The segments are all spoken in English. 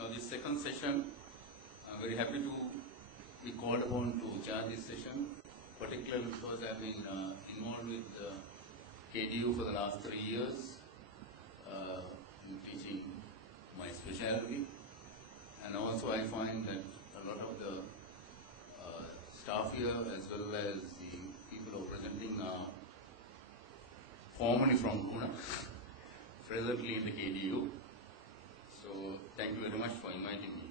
Now this second session, I'm very happy to be called upon to chair this session, particularly because I've been involved with KDU for the last 3 years, in teaching my specialty, and also I find that a lot of the staff here as well as the people who are presenting are formerly from Pune, presently in the KDU. So thank you very much for inviting me.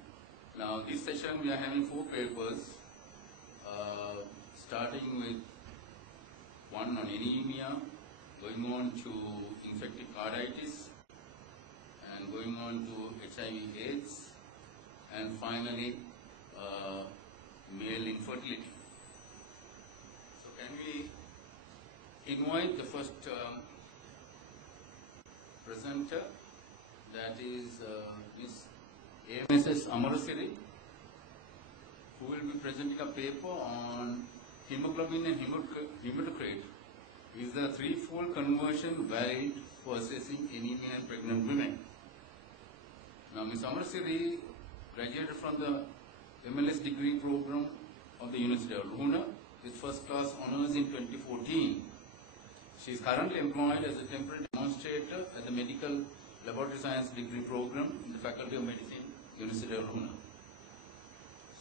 Now this session we are having 4 papers, starting with one on anemia, going on to infective carditis, and going on to HIV/AIDS, and finally male infertility. So can we invite the first presenter, that is Ms. Amarasiri, who will be presenting a paper on hemoglobin and hematocrit. Is the threefold conversion valid for assessing anemia in pregnant women? Now, Ms. Amarasiri graduated from the MLS degree program of the University of Luna with first class honors in 2014. She is currently employed as a temporary demonstrator at the Medical Laboratory Science degree program in the Faculty of Medicine, University of Luna.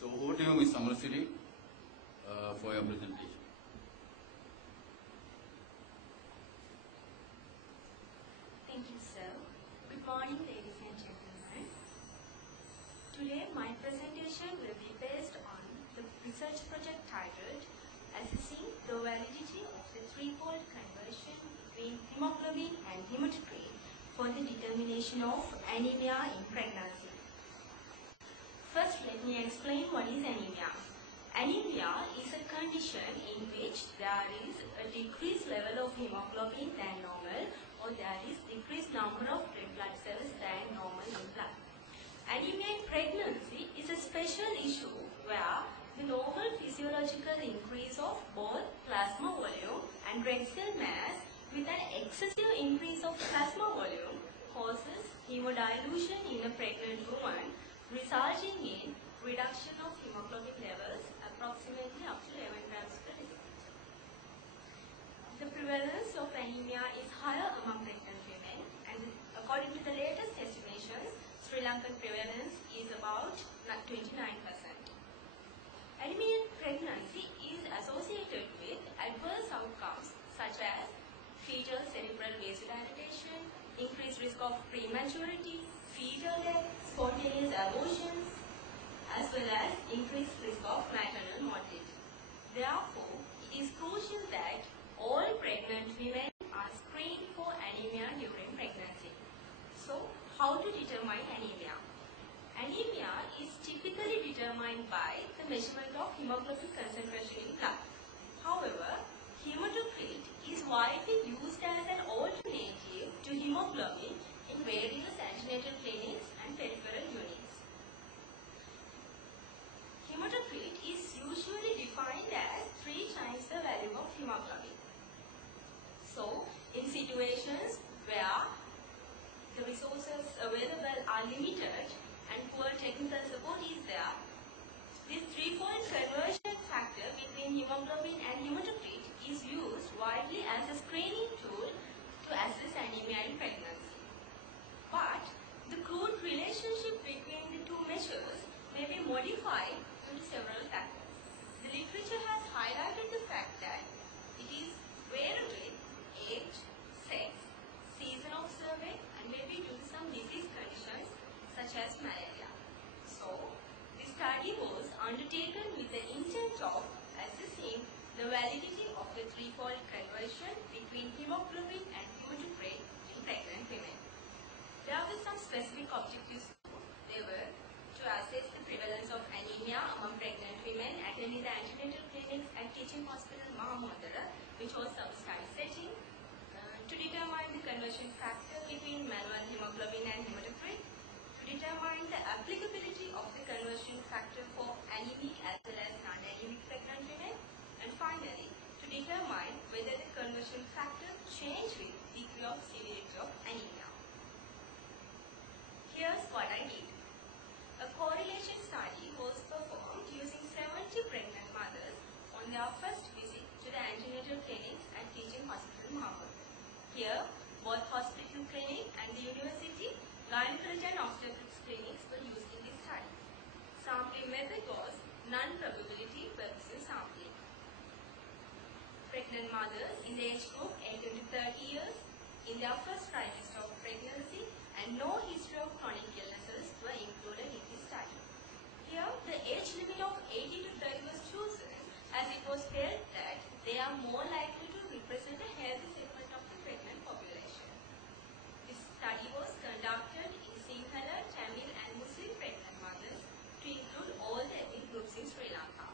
So over to you, Ms. Amarasiri, for your presentation. Thank you, sir. Good morning, ladies and gentlemen. Today, my presentation will be based on the research project titled Assessing the Validity of the Threefold Conversion between Hemoglobin and Hematocrit for the Determination of Anemia in Pregnancy. First, let me explain what is anemia. Anemia is a condition in which there is a decreased level of hemoglobin than normal, or there is decreased number of red blood cells than normal in blood. Anemia in pregnancy is a special issue where the normal physiological increase of both plasma volume and red cell mass with an excessive increase of plasma volume causes hemodilution in a pregnant woman, resulting in reduction of hemoglobin levels approximately up to 11 grams per deciliter. The prevalence of anemia is higher among pregnant women, and according to the latest estimations, Sri Lankan prevalence is about 29%. Anemia in pregnancy is associated with adverse outcomes such as fetal cerebral vasodilatation, increased risk of prematurity, fetal death, spontaneous abortions, as well as increased risk of maternal mortality. Therefore, it is crucial that all pregnant women are screened for anemia during pregnancy. So, how to determine anemia? Anemia is typically determined by the measurement of hemoglobin concentration in blood. However, hematocrit is widely used as an alternative to hemoglobin in various antenatal clinics and peripheral units. Hematocrit is usually defined as 3 times the value of hemoglobin. So, in situations where the resources available are limited and poor technical support is there, this threefold conversion factor between hemoglobin and hematocrit is used widely as a screening tool to assess anemia in pregnancy. But the crude relationship between the two measures may be modified due to several factors. The literature has highlighted the fact that it is variable age, sex, season of survey, and maybe due to some disease conditions such as malaria. So, the study was undertaken with the intent of assessing the validity of the threefold conversion between hemoglobin and hematocrit in pregnant women. There were some specific objectives. They were to assess the prevalence of anemia among pregnant women attending the antenatal clinics at Teaching Hospital Mahamodara, which was some study setting, to determine the conversion factor between manual hemoglobin and hematocrit, to determine the applicability of the conversion factor for anemic as well as non-anemic pregnant women, and finally, to determine whether the conversion factor change with degree of severity of anemia. Here's what I did. 10 obstetrics clinics were used in this study. Sampling method was non-probability Bergson sampling. Pregnant mothers in the age group 18 to 30 years in their first trimester of pregnancy and no history of chronic illnesses were included in this study. Here, the age limit of 18 to 30 was chosen as it was felt that they are more likely to represent a healthy segment of the pregnant population. This study was conducted in Sinhala, Tamil and Muslim pregnant mothers to include all the ethnic groups in Sri Lanka.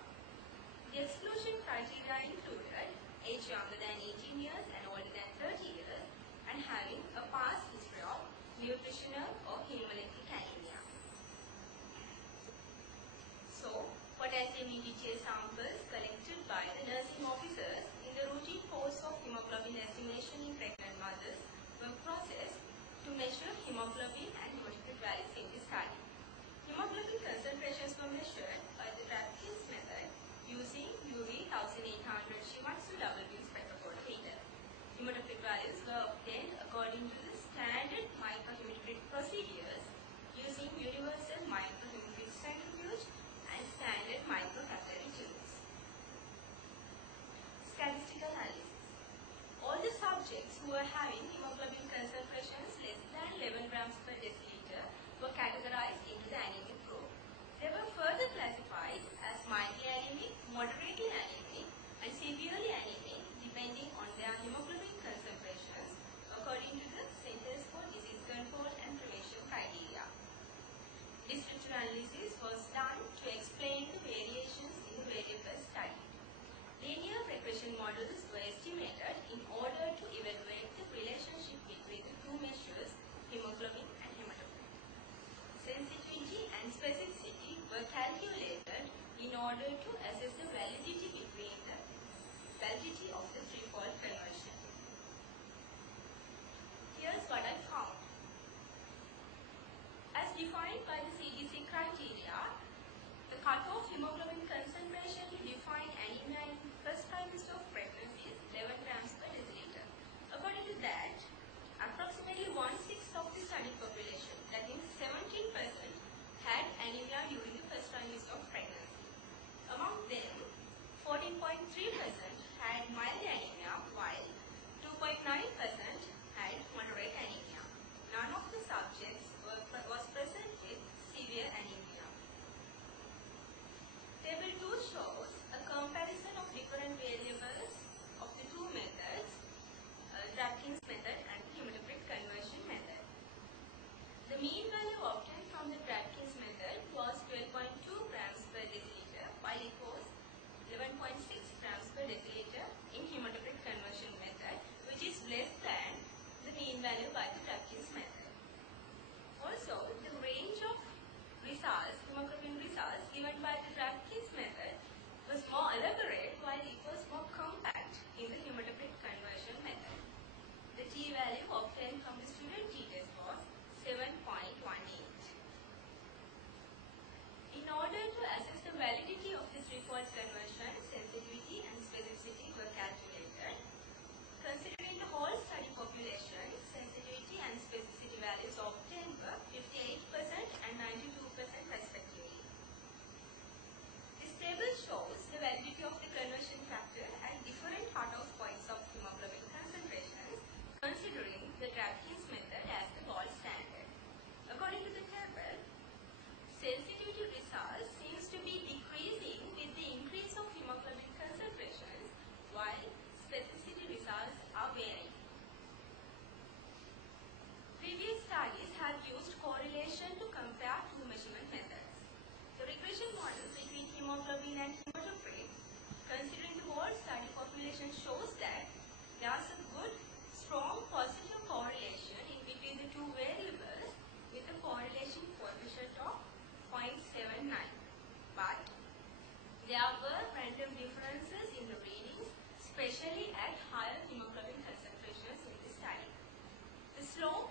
The exclusion criteria included age younger than 18 years and older than 30 years and having a past history of nutritional or hemolytic anemia. So, potassium EDTA samples collected by the nursing officers in the routine course of hemoglobin estimation in pregnant mothers were processed to measure hemoglobin and hematocrit values in the study. Hemoglobin concentrations were measured by the Rapkins method using UV 1800 Shimatsu double beam spectrophotometer. Hematocrit values were obtained according to the standard microhematocrit procedures using universal microhematocrit centrifuge and standard microcapillary tubes. Statistical analysis. All the subjects who were having hemoglobin concentrations less than 11 grams per deciliter were categorized into the anemic group. They were further classified as mildly anemic, moderately anemic, and severely anemic depending on their hemoglobin concentrations according to the Centers for Disease Control and Prevention criteria. Descriptive analysis was done to explain the variations in the variables studied. Linear regression models were estimated in order to evaluate the relationship between the two measures, hemoglobin and hematocrit. Sensitivity and specificity were calculated in order to assess the validity of the threefold conversion. Here's what I found. As defined by the CDC criteria, the cutoff hemoglobin concentration to define anemia in first trimester of pregnancy is 11 grams per deciliter. According to that, approximately 1/6 of the study population, that means 17%, had anemia during the first trimester of pregnancy. Among them, 14.3% had mild anemia, while 2.9% had moderate anemia. None of the subjects was present with severe anemia. Table 2 shows a comparison of different variables of the two methods, Rapkins method and the hematocrit conversion method. The mean value obtained from the Rapkins method was 12.2 grams per deciliter, while it was 11.6 grams per deciliter in hematocrit conversion method, which is less than the mean value by the Rapkins method. Also, the range of results, hemoglobin results given by the Rapkins method was more elaborate, while it was more compact in the hematocrit conversion method. The t-value obtained from the student t-test was 7.18. In order to assess the validity of the threefold conversion, sensitivity and specificity were calculated. Considering the whole study population, sensitivity and specificity values obtained were 58% and 92% respectively. This table shows the validity of the conversion factor at different cutoff points of hemoglobin concentrations, considering the Rapkins method as the gold standard. According to the table, sensitivity results seems to be decreasing with the increase of hemoglobin concentrations, while specificity results are varying. Previous studies have used correlation to compare two measurement methods. The regression model between hemoglobin and hematocrit, considering the whole study population, shows that there is a good, strong positive correlation in between the two variables with a correlation coefficient of 0.79. But there were random differences in the readings, especially at higher hemoglobin concentrations in the study. The slope